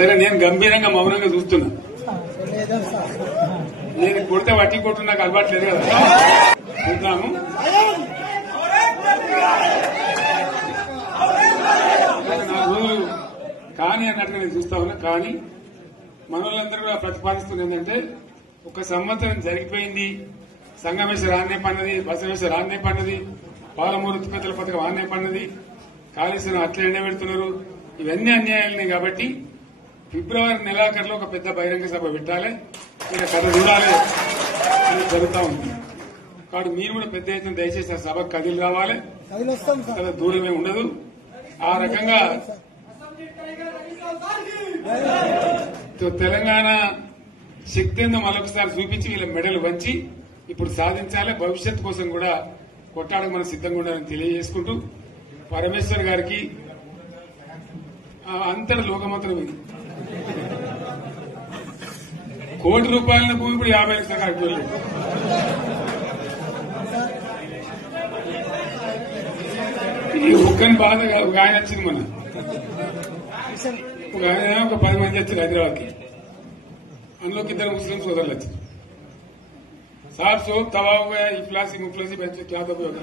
సరే నేను గంభీరంగా మౌనంగా చూస్తున్నా. నేను కొడితే వట్టి కొట్టు నాకు అలవాటు లేదు కదా. చూద్దాము. కానీ అన్నట్టుగా నేను చూస్తా ఉన్నా. కానీ మనోళ్ళందరూ కూడా ప్రతిపాదిస్తున్న ఏంటంటే ఒక సంవత్సరం జరిగిపోయింది. సంగమేశ్వర ఆన్నే పన్నది, బసవేశ్వర ఆన్నే పన్నది, పాలమూరు ఉత్పత్తుల పథకం ఆన్నే పన్నది, కాళేశ్వరం అట్లా ఎండబెడుతున్నారు. ఇవన్నీ అన్యాయాలనే కాబట్టి ఫిబ్రవరి నెలాఖరులో ఒక పెద్ద బహిరంగ సభ పెట్టాలి, ఇలా కథ చూడాలి అని జరుగుతూ ఉంది. కాబట్టి మీరు కూడా పెద్ద ఎత్తున దయచేసి ఆ సభకు కదిలి రావాలి. కదా దూరమే ఉండదు. ఆ రకంగా తెలంగాణ శక్తి ఏందో మరొకసారి చూపించి వీళ్ళ మెడలు వంచి ఇప్పుడు సాధించాలి. భవిష్యత్ కోసం కూడా కొట్టాడకు మనం సిద్ధంగా ఉండాలని తెలియజేసుకుంటూ పరమేశ్వర్ గారికి అంతటి లోకమంతరం ఇది. కోటి రూపాయల భూమి ఇప్పుడు 50 లక్షల కాడికి వెళ్ళలేదు. ఈ ఒక్కని బాధ ఒక ఆయన వచ్చింది మొన్న. ఒక ఆయన ఒక 10 మంది వచ్చారు హైదరాబాద్కి. అందులోకి 2 ముస్లిం సోదరులు వచ్చారు. साहब शोक तबाह हो गया, इफलासी मुफलसी बच्चे क्या दबे होगा.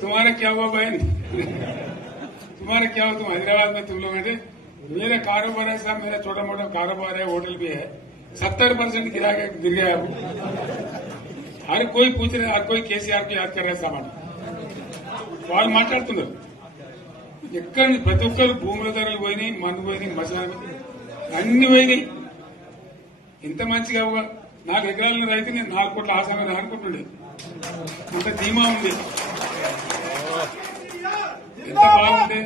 तुम्हारा क्या हुआ बहन, तुम्हारा क्या हुआ, तुम हैदराबाद में तुम लोग हैं. मेरा कारोबार है साहब, मेरा छोटा मोटा कारोबार है, होटल भी है. 70% गिर गया. हर कोई पूछ रहे, हर कोई केसीआर को याद कर रहे सामान. వాళ్ళు మాట్లాడుతున్నారు. ఎక్కడ ప్రతి ఒక్కరు భూముల ధరలు పోయినాయి, మందు పోయినాయి, మసాలా అన్ని పోయినాయి. ఎంత మంచిగా 4 ఎకరాల రైతు నేను 4 కోట్ల ఆసాన అనుకుంటుండే. అంత ధీమా ఉంది. ఎంత బాగుండే.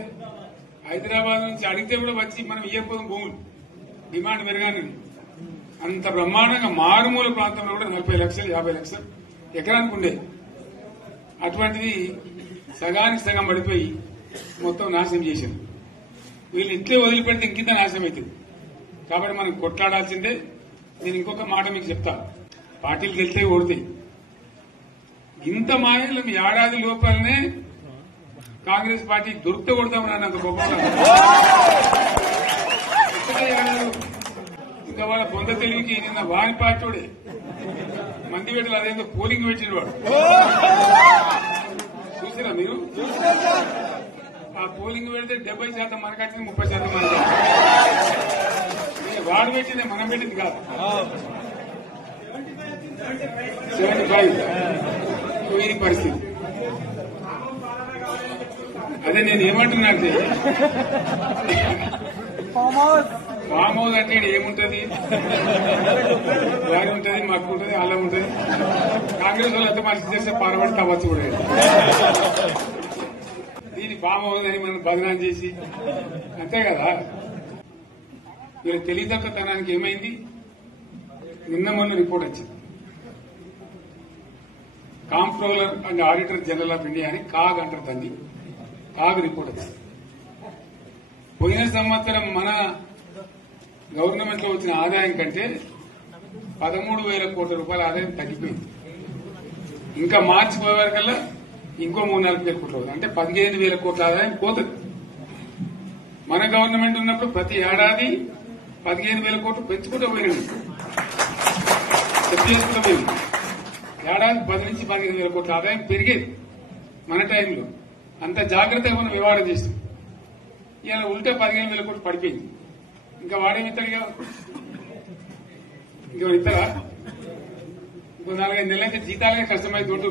హైదరాబాద్ నుంచి అడిగితే కూడా వచ్చి మనం ఇయ్యకపోదాం భూములు, డిమాండ్ పెరగాలని. అంత బ్రహ్మాండంగా మారుమూల ప్రాంతంలో కూడా 40 లక్షలు 50 లక్షలు ఎకరానికి ఉండే. అటువంటిది సగానికి సగం పడిపోయి మొత్తం నాశనం చేశారు. వీళ్ళు ఇట్లే వదిలిపెడితే ఇంకింత నాశనం అవుతుంది. కాబట్టి మనం కొట్లాడాల్సిందే. నేను ఇంకొక మాట మీకు చెప్తా. పార్టీలు గెలితే ఓడితే ఇంత మాయలు ఏడాది లోపలనే కాంగ్రెస్ పార్టీ దొరికితే కొడతామని అంత గొప్ప. ఇంకా వాళ్ళ పొంద తెలివికి నిన్న వాని పార్టీడే మంది పెట్టలు అదేందో పోలింగ్ పెట్టిన వాడు చూసిరా మీరు. ఆ పోలింగ్ పెడితే 70% మనకు వచ్చింది, 30% మనకి. వాడు పెట్టింది మనం పెట్టింది కాదు. 75 ఇది పరిస్థితి. అదే నేను ఏమంటున్నా అంటే ఫామ్ హౌస్ అంటే ఏముంటది, వారి ఉంటది, మాకు ఉంటది, అలా ఉంటది. కాంగ్రెస్ వాళ్ళు ఎంత మంచి చేస్తే పారబడి కావచ్చు కూడా. దీన్ని ఫామ్ హౌస్ అని మనం బదనాం చేసి అంతే కదా. వీళ్ళ తెలివితక్కువతనానికి ఏమైంది. నిన్న మొన్న రిపోర్ట్ వచ్చింది. Comptroller and auditor general of India అని కాగ్ అంటారు దాన్ని. కాగ్ రిపోర్ట్ వచ్చింది. పోయిన సంవత్సరం మన గవర్నమెంట్ లో వచ్చిన ఆదాయం కంటే 13,000 కోట్ల రూపాయల ఆదాయం తగ్గిపోయింది. ఇంకా మార్చి పోయే వరకల్లా ఇంకో 3-4 కోట్ల రూపాయలు, అంటే 15,000 కోట్ల ఆదాయం పోతుంది. మన గవర్నమెంట్ ఉన్నప్పుడు ప్రతి ఏడాది 15,000 కోట్లు పెంచుకుంటూ పోయినాడు. చేసుకుంటూ పోయింది. ఏడాది 10 నుంచి 15,000 కోట్ల ఆదాయం పెరిగేది మన టైంలో. అంత జాగ్రత్తగా మనం వ్యవహారం చేస్తాం. ఇలా ఉల్టా 15,000 కోట్లు పడిపోయింది. ఇంకా వాడేమి ఇస్తాడుగా, ఇంకా ఇస్తారా? ఇంకో 4-5 నెలలైతే జీతాలకే కష్టమైతుంటు.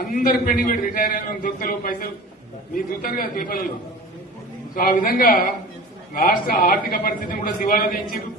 అందరు పెండింగ్ పెట్టి రిటైర్ అయిన దొరుకుతలు పైసలు మీరు చూస్తారు కదా పేపర్లలో. సో ఆ విధంగా రాష్ట్ర ఆర్థిక పరిస్థితిని కూడా దివాలా చేయించారు.